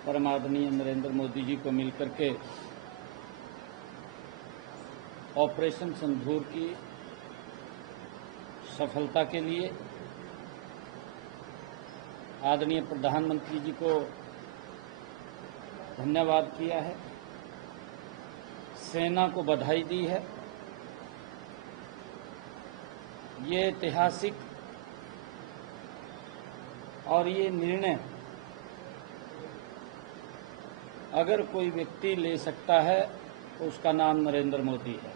परम आदरणीय नरेंद्र मोदी जी को मिलकर के ऑपरेशन सिंदूर की सफलता के लिए आदरणीय प्रधानमंत्री जी को धन्यवाद किया है, सेना को बधाई दी है। ये ऐतिहासिक और ये निर्णय अगर कोई व्यक्ति ले सकता है तो उसका नाम नरेंद्र मोदी है।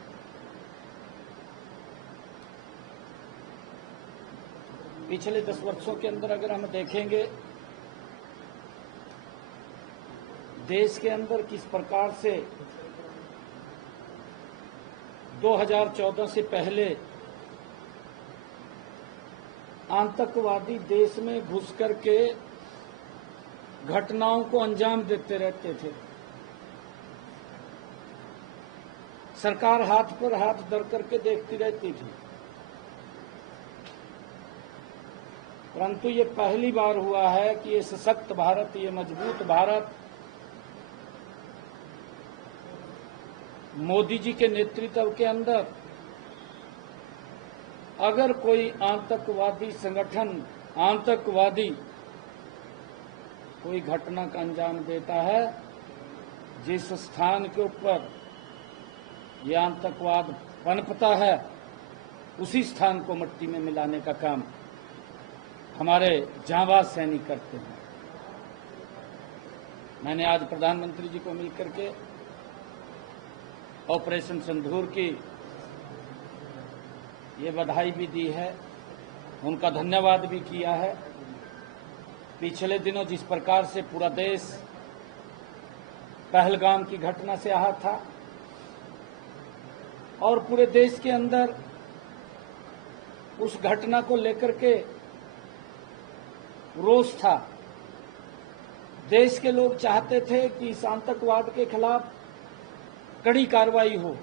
पिछले 10 वर्षों के अंदर अगर हम देखेंगे देश के अंदर किस प्रकार से 2014 से पहले आतंकवादी देश में घुस करके घटनाओं को अंजाम देते रहते थे, सरकार हाथ पर हाथ धर करके देखती रहती थी। परंतु ये पहली बार हुआ है कि ये सशक्त भारत, ये मजबूत भारत मोदी जी के नेतृत्व के अंदर अगर कोई आतंकवादी संगठन, आतंकवादी कोई घटना का अंजाम देता है, जिस स्थान के ऊपर यह आतंकवाद पनपता है उसी स्थान को मिट्टी में मिलाने का काम हमारे जांबाज सैनिक करते हैं। मैंने आज प्रधानमंत्री जी को मिलकर के ऑपरेशन सिंदूर की ये बधाई भी दी है, उनका धन्यवाद भी किया है। पिछले दिनों जिस प्रकार से पूरा देश पहलगाम की घटना से आहत था और पूरे देश के अंदर उस घटना को लेकर के रोष था, देश के लोग चाहते थे कि इस आतंकवाद के खिलाफ कड़ी कार्रवाई हो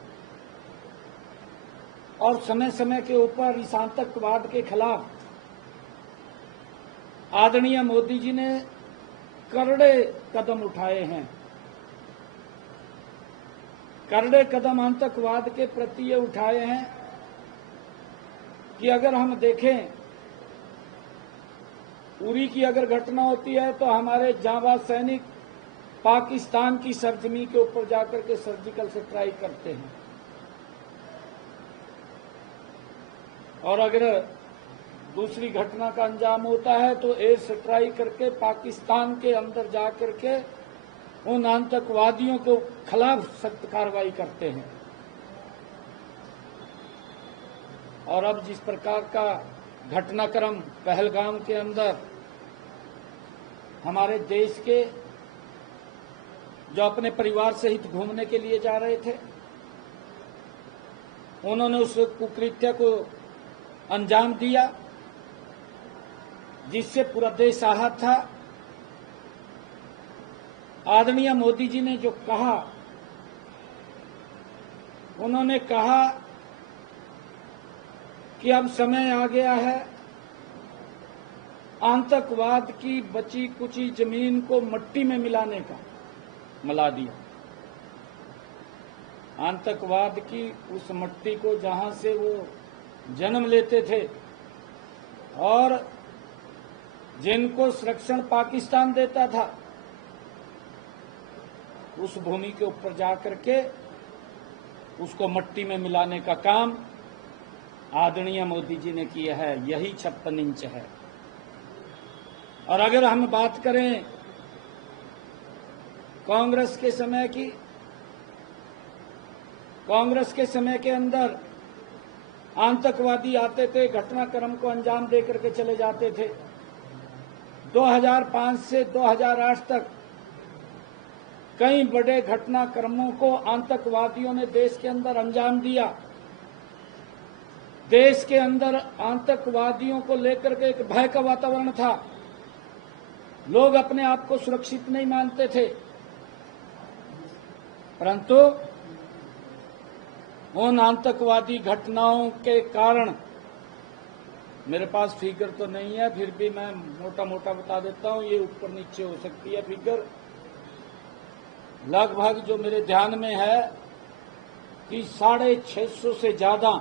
और समय समय के ऊपर इस आतंकवाद के खिलाफ आदरणीय मोदी जी ने करड़े कदम उठाए हैं। करड़े कदम आतंकवाद के प्रति ये उठाए हैं कि अगर हम देखें उरी की अगर घटना होती है तो हमारे जांबाज सैनिक पाकिस्तान की सरजमी के ऊपर जाकर के सर्जिकल स्ट्राइक करते हैं और अगर दूसरी घटना का अंजाम होता है तो एयर स्ट्राइक करके पाकिस्तान के अंदर जाकर के उन आतंकवादियों के खिलाफ सख्त कार्रवाई करते हैं। और अब जिस प्रकार का घटनाक्रम पहलगाम के अंदर हमारे देश के जो अपने परिवार सहित घूमने के लिए जा रहे थे, उन्होंने उस कुकृत्य को अंजाम दिया जिससे पूरा देश आहत था। आदरणीय मोदी जी ने जो कहा, उन्होंने कहा कि अब समय आ गया है आतंकवाद की बची कुची जमीन को मिट्टी में मिलाने का। मिला दिया आतंकवाद की उस मिट्टी को जहां से वो जन्म लेते थे और जिनको संरक्षण पाकिस्तान देता था, उस भूमि के ऊपर जाकर के उसको मिट्टी में मिलाने का काम आदरणीय मोदी जी ने किया है। यही 56 इंच है। और अगर हम बात करें कांग्रेस के समय की, कांग्रेस के समय के अंदर आतंकवादी आते थे, घटनाक्रम को अंजाम देकर के चले जाते थे। 2005 से 2008 तक कई बड़े घटनाक्रमों को आतंकवादियों ने देश के अंदर अंजाम दिया। देश के अंदर आतंकवादियों को लेकर के एक भय का वातावरण था, लोग अपने आप को सुरक्षित नहीं मानते थे। परंतु उन आतंकवादी घटनाओं के कारण, मेरे पास फिगर तो नहीं है, फिर भी मैं मोटा मोटा बता देता हूं, ये ऊपर नीचे हो सकती है फिगर, लगभग जो मेरे ध्यान में है कि 650 से ज्यादा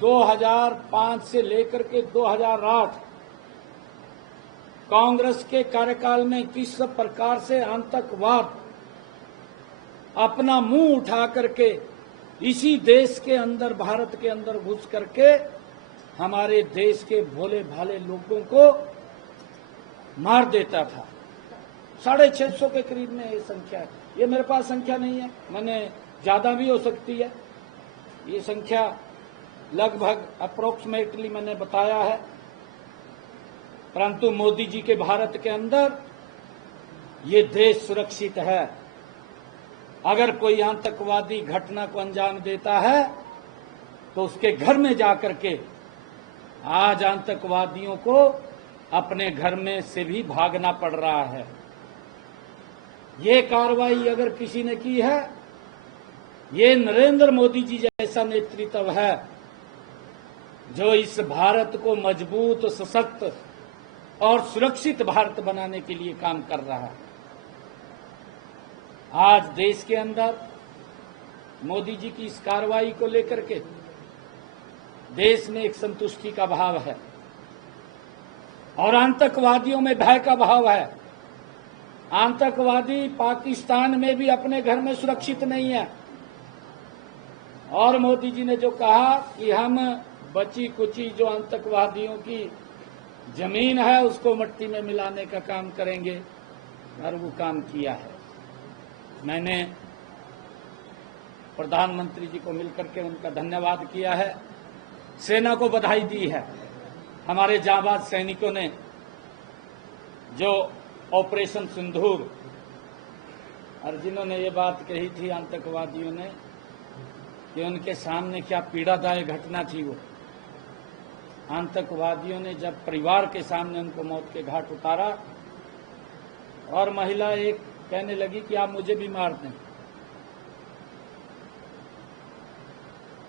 2005 से लेकर के 2008 कांग्रेस के कार्यकाल में किस प्रकार से आतंकवाद अपना मुंह उठा करके इसी देश के अंदर, भारत के अंदर घुस करके हमारे देश के भोले भाले लोगों को मार देता था। 650 के करीब में ये संख्या है। ये मेरे पास संख्या नहीं है, मैंने ज्यादा भी हो सकती है। ये संख्या लगभग अप्रोक्सीमेटली मैंने बताया है। परंतु मोदी जी के भारत के अंदर ये देश सुरक्षित है। अगर कोई आतंकवादी घटना को अंजाम देता है तो उसके घर में जाकर के आज आतंकवादियों को अपने घर में से भी भागना पड़ रहा है। ये कार्रवाई अगर किसी ने की है, ये नरेंद्र मोदी जी जैसा नेतृत्व है जो इस भारत को मजबूत, सशक्त और सुरक्षित भारत बनाने के लिए काम कर रहा है। आज देश के अंदर मोदी जी की इस कार्रवाई को लेकर के देश में एक संतुष्टि का भाव है और आतंकवादियों में भय का भाव है। आतंकवादी पाकिस्तान में भी अपने घर में सुरक्षित नहीं है। और मोदी जी ने जो कहा कि हम बची कुची जो आतंकवादियों की जमीन है उसको मिट्टी में मिलाने का काम करेंगे, और वो काम किया है। मैंने प्रधानमंत्री जी को मिलकर के उनका धन्यवाद किया है, सेना को बधाई दी है। हमारे जांबाज सैनिकों ने जो ऑपरेशन सिंदूर, और जिन्होंने ये बात कही थी आतंकवादियों ने कि उनके सामने क्या पीड़ादायक घटना थी, वो आतंकवादियों ने जब परिवार के सामने उनको मौत के घाट उतारा और महिला एक कहने लगी कि आप मुझे भी मार दें,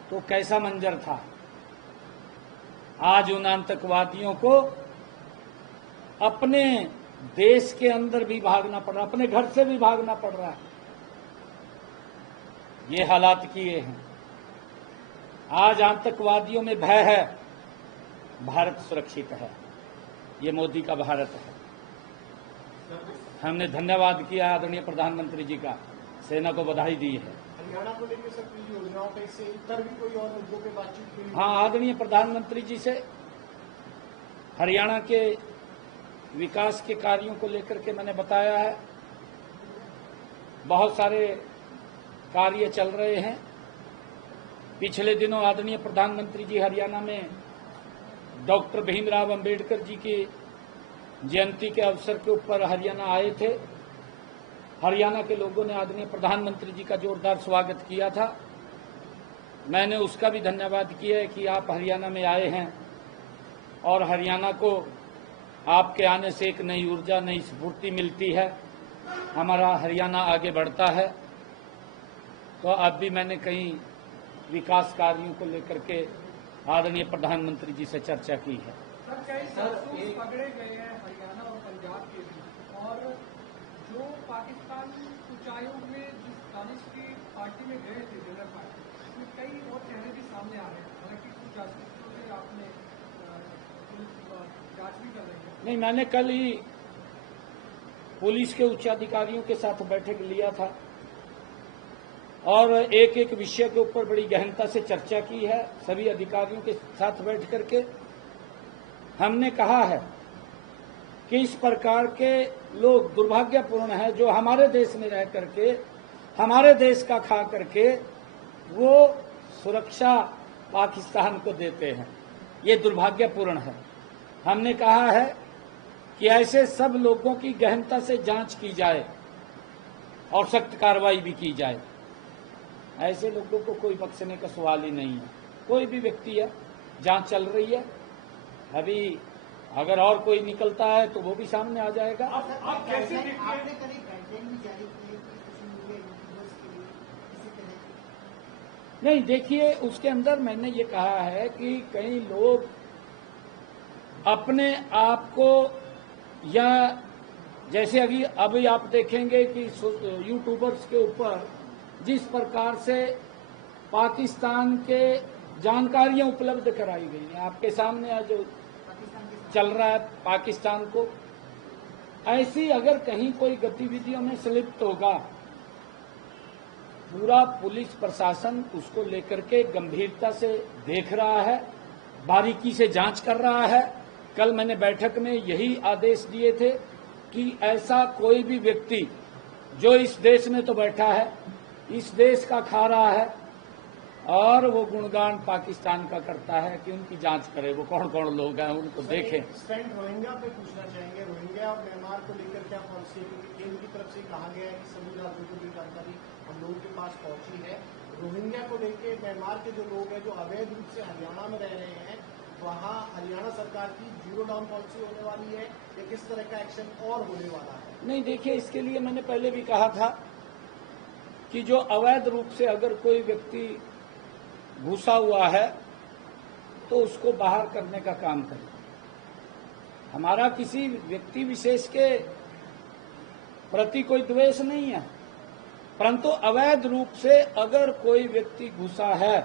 तो कैसा मंजर था। आज उन आतंकवादियों को अपने देश के अंदर भी भागना पड़ रहा, अपने घर से भी भागना पड़ रहा है। ये हालात किए हैं। आज आतंकवादियों में भय है, भारत सुरक्षित है। ये मोदी का भारत है। हमने धन्यवाद किया आदरणीय प्रधानमंत्री जी का, सेना को बधाई दी है। हरियाणा को लेकर सब योजनाओं का इससे इतर भी कोई और मुद्दों पे बातचीत हुई? हाँ, आदरणीय प्रधानमंत्री जी से हरियाणा के विकास के कार्यों को लेकर के मैंने बताया है। बहुत सारे कार्य चल रहे हैं। पिछले दिनों आदरणीय प्रधानमंत्री जी हरियाणा में डॉक्टर भीमराव अंबेडकर जी की जयंती के अवसर के ऊपर हरियाणा आए थे। हरियाणा के लोगों ने आदरणीय प्रधानमंत्री जी का जोरदार स्वागत किया था। मैंने उसका भी धन्यवाद किया है कि आप हरियाणा में आए हैं और हरियाणा को आपके आने से एक नई ऊर्जा, नई स्फूर्ति मिलती है, हमारा हरियाणा आगे बढ़ता है। तो अब भी मैंने कई विकास कार्यों को लेकर के आदरणीय प्रधानमंत्री जी से चर्चा की है। सर, पकड़े गए हैं हरियाणा और पंजाब के भी, और जो पाकिस्तान उच्चायोग में जिस दानिश की पार्टी में गए थे, जनरल पार्टी, उसमें कई और चेहरे भी सामने आ रहे हैं। हालांकि कुछ जासूसों से आपने जांच भी कर रही है। नहीं, मैंने कल ही पुलिस के उच्चाधिकारियों के साथ बैठक लिया था और एक एक विषय के ऊपर बड़ी गहनता से चर्चा की है। सभी अधिकारियों के साथ बैठ करके हमने कहा है कि इस प्रकार के लोग दुर्भाग्यपूर्ण है जो हमारे देश में रह करके, हमारे देश का खा करके वो सुरक्षा पाकिस्तान को देते हैं। ये दुर्भाग्यपूर्ण है। हमने कहा है कि ऐसे सब लोगों की गहनता से जांच की जाए और सख्त कार्रवाई भी की जाए। ऐसे लोगों को कोई बख्शने का सवाल ही नहीं है। कोई भी व्यक्ति है, जांच चल रही है। अभी अगर और कोई निकलता है तो वो भी सामने आ जाएगा। आप कैसे देखते हैं? आपने कभी गाइडलाइन भी जारी की है कि सोशल मीडिया यूट्यूबर्स के लिए किसी तरह की? नहीं, देखिए, उसके अंदर मैंने ये कहा है कि कई लोग अपने आप को या जैसे अभी आप देखेंगे कि यूट्यूबर्स के ऊपर जिस प्रकार से पाकिस्तान के जानकारियां उपलब्ध कराई गई हैं, आपके सामने आज जो पाकिस्तान के चल रहा है पाकिस्तान को, ऐसी अगर कहीं कोई गतिविधियों में संलिप्त होगा, पूरा पुलिस प्रशासन उसको लेकर के गंभीरता से देख रहा है, बारीकी से जांच कर रहा है। कल मैंने बैठक में यही आदेश दिए थे कि ऐसा कोई भी व्यक्ति जो इस देश में तो बैठा है, इस देश का खा रहा है और वो गुणगान पाकिस्तान का करता है, कि उनकी जांच करे, वो कौन कौन लोग हैं उनको देखें। स्टैंड रोहिंग्या पे पूछना चाहेंगे, रोहिंग्या और म्यांमार को लेकर क्या पॉलिसी है? क्योंकि केंद्र की तरफ से कहा गया है कि सभी राज्यों को भी जानकारी हम लोगों के पास पहुंची है। रोहिंग्या को लेकर म्यांमार के जो लोग हैं जो अवैध रूप से हरियाणा में रह रहे हैं, वहाँ हरियाणा सरकार की जीरो डाउन पॉलिसी होने वाली है या किस तरह का एक्शन और होने वाला है? नहीं, देखिए, इसके लिए मैंने पहले भी कहा था कि जो अवैध रूप से अगर कोई व्यक्ति घुसा हुआ है तो उसको बाहर करने का काम करें। हमारा किसी व्यक्ति विशेष के प्रति कोई द्वेष नहीं है, परंतु अवैध रूप से अगर कोई व्यक्ति घुसा है,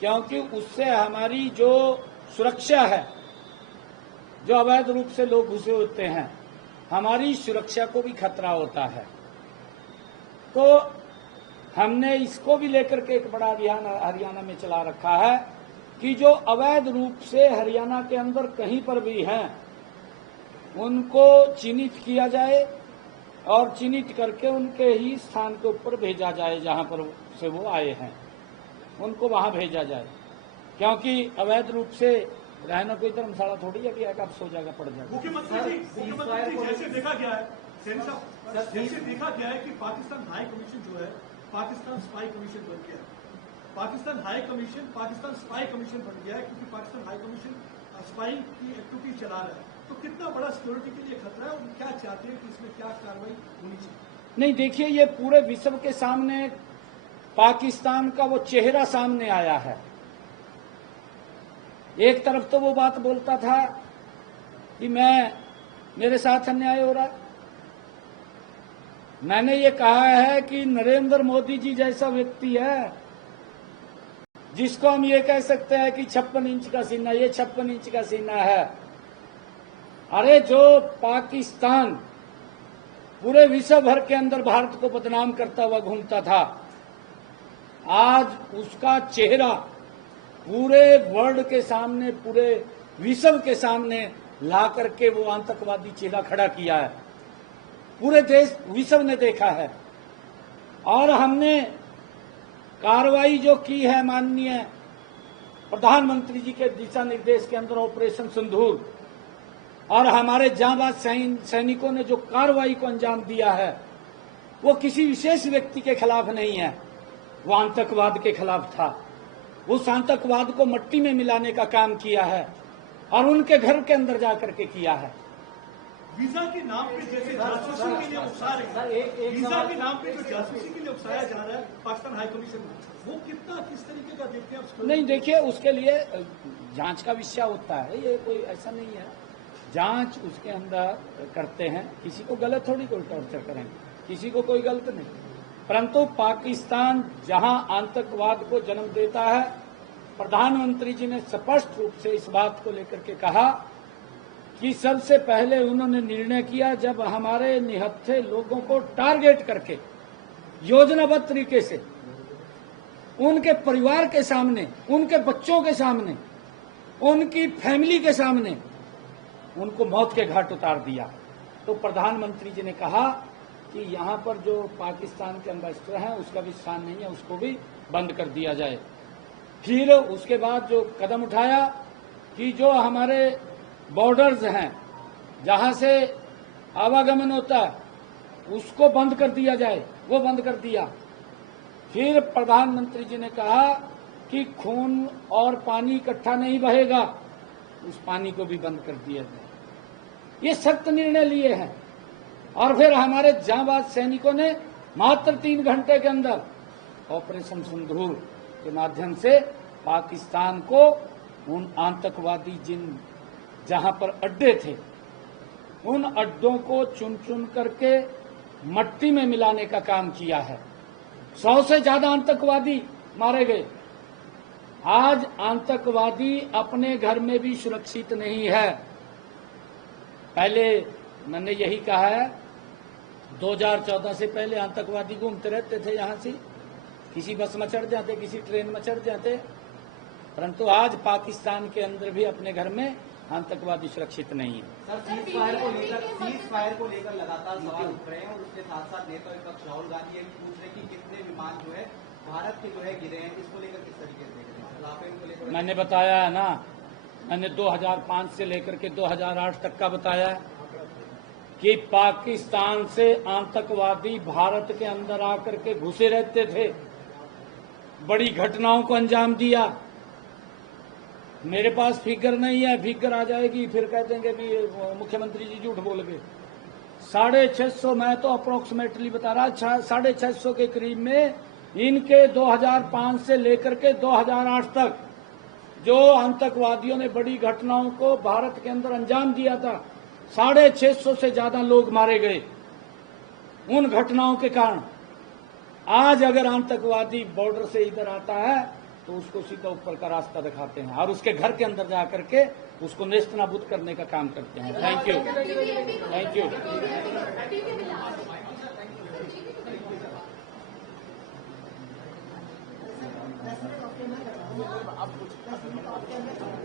क्योंकि उससे हमारी जो सुरक्षा है, जो अवैध रूप से लोग घुसे होते हैं, हमारी सुरक्षा को भी खतरा होता है। तो हमने इसको भी लेकर के एक बड़ा अभियान हरियाणा में चला रखा है कि जो अवैध रूप से हरियाणा के अंदर कहीं पर भी हैं, उनको चिन्हित किया जाए और चिन्हित करके उनके ही स्थान के ऊपर भेजा जाए, जहां पर से वो आए हैं उनको वहां भेजा जाए। क्योंकि अवैध रूप से रहना कोई धर्मशाला थोड़ी है कि एक आप सो जाएगा पड़ जाएगा। मुख्यमंत्री जी, जैसे देखा गया है जैसे देखा गया है कि पाकिस्तान हाई कमीशन जो है पाकिस्तान स्पाई कमीशन बन गया है। Pakistan high commission Pakistan spy commission बन गया है, क्योंकि पाकिस्तान हाई कमीशन स्पाई की एक्टिविटी चला रहा है। तो कितना बड़ा सिक्योरिटी के लिए खतरा है और क्या चाहते हैं कि इसमें क्या कार्रवाई होनी चाहिए? नहीं, देखिए, ये पूरे विश्व के सामने पाकिस्तान का वो चेहरा सामने आया है। एक तरफ तो वो बात बोलता था कि मेरे साथ अन्याय हो रहा है। मैंने ये कहा है कि नरेंद्र मोदी जी जैसा व्यक्ति है जिसको हम ये कह सकते हैं कि 56 इंच का सीना, ये 56 इंच का सीना है। अरे, जो पाकिस्तान पूरे विश्व भर के अंदर भारत को बदनाम करता हुआ घूमता था, आज उसका चेहरा पूरे वर्ल्ड के सामने, पूरे विश्व के सामने ला करके वो आतंकवादी चेहरा खड़ा किया है। पूरे देश विश्व ने देखा है और हमने कार्रवाई जो की है माननीय प्रधानमंत्री जी के दिशा निर्देश के अंदर ऑपरेशन सिंदूर, और हमारे जांबाज सैनिकों ने जो कार्रवाई को अंजाम दिया है, वो किसी विशेष व्यक्ति के खिलाफ नहीं है, वो आतंकवाद के खिलाफ था। उस आतंकवाद को मट्टी में मिलाने का काम किया है और उनके घर के अंदर जाकर के किया है। वीजा के नाम पे जैसे जासूसी के लिए उकसा रहे हैं, वीजा के नाम पे जो जासूसी के लिए उकसाया जा रहा है पाकिस्तान हाई कमीशन में, वो किस तरीके का देखते हैं आप? नहीं, देखिए, उसके लिए जांच का विषय होता है, ये कोई ऐसा नहीं है। जांच उसके अंदर करते हैं, किसी को गलत थोड़ी कोई टॉर्चर करेंगे, किसी को कोई गलत नहीं। परंतु पाकिस्तान जहां आतंकवाद को जन्म देता है, प्रधानमंत्री जी ने स्पष्ट रूप से इस बात को लेकर के कहा कि सबसे पहले उन्होंने निर्णय किया, जब हमारे निहत्थे लोगों को टारगेट करके योजनाबद्ध तरीके से उनके परिवार के सामने, उनके बच्चों के सामने, उनकी फैमिली के सामने उनको मौत के घाट उतार दिया। तो प्रधानमंत्री जी ने कहा कि यहाँ पर जो पाकिस्तान के एम्बेसडर हैं उसका भी स्थान नहीं है, उसको भी बंद कर दिया जाए। फिर उसके बाद जो कदम उठाया कि जो हमारे बॉर्डर्स हैं, जहां से आवागमन होता है, उसको बंद कर दिया जाए, वो बंद कर दिया। फिर प्रधानमंत्री जी ने कहा कि खून और पानी इकट्ठा नहीं बहेगा, उस पानी को भी बंद कर दिया जाए। ये सख्त निर्णय लिए हैं। और फिर हमारे जांबाज सैनिकों ने मात्र 3 घंटे के अंदर ऑपरेशन सिंदूर के माध्यम से पाकिस्तान को उन आतंकवादी जहां पर अड्डे थे उन अड्डों को चुन चुन करके मट्टी में मिलाने का काम किया है। 100 से ज्यादा आतंकवादी मारे गए। आज आतंकवादी अपने घर में भी सुरक्षित नहीं है। पहले मैंने यही कहा है, 2014 से पहले आतंकवादी घूमते रहते थे यहां से, किसी बस में चढ़ जाते, किसी ट्रेन में चढ़ जाते, परंतु आज पाकिस्तान के अंदर भी अपने घर में आतंकवादी सुरक्षित नहीं है। सर सीज फायर को लेकर लगातार सवाल उठ रहे हैं और उसके साथ साथ नेता विपक्ष राहुल गांधी ये भी पूछ रहे हैं कि कितने विमान जो है भारत के जो है गिरे हैं, इसको लेकर किस तरीके से देख रहे हैं? राफेल को लेकर मैंने बताया है ना, मैंने 2005 से लेकर के 2008 तक का बताया है कि पाकिस्तान से आतंकवादी भारत के अंदर आकर के घुसे रहते थे, बड़ी घटनाओं को अंजाम दिया। मेरे पास फिगर नहीं है, फिगर आ जाएगी फिर कह देंगे भी मुख्यमंत्री जी झूठ बोल गए। 650, मैं तो अप्रोक्सीमेटली बता रहा, 650 के करीब में इनके 2005 से लेकर के 2008 तक जो आतंकवादियों ने बड़ी घटनाओं को भारत के अंदर अंजाम दिया था, 650 से ज्यादा लोग मारे गए उन घटनाओं के कारण। आज अगर आतंकवादी बॉर्डर से इधर आता है तो उसको सीधा ऊपर का रास्ता दिखाते हैं और उसके घर के अंदर जाकर के उसको नेस्त नाबूद करने का काम करते हैं। Thank you, thank you. 10 minute of camera करवाओ। आप कुछ 10 मिनट ऑफ कैमरा करवाओ।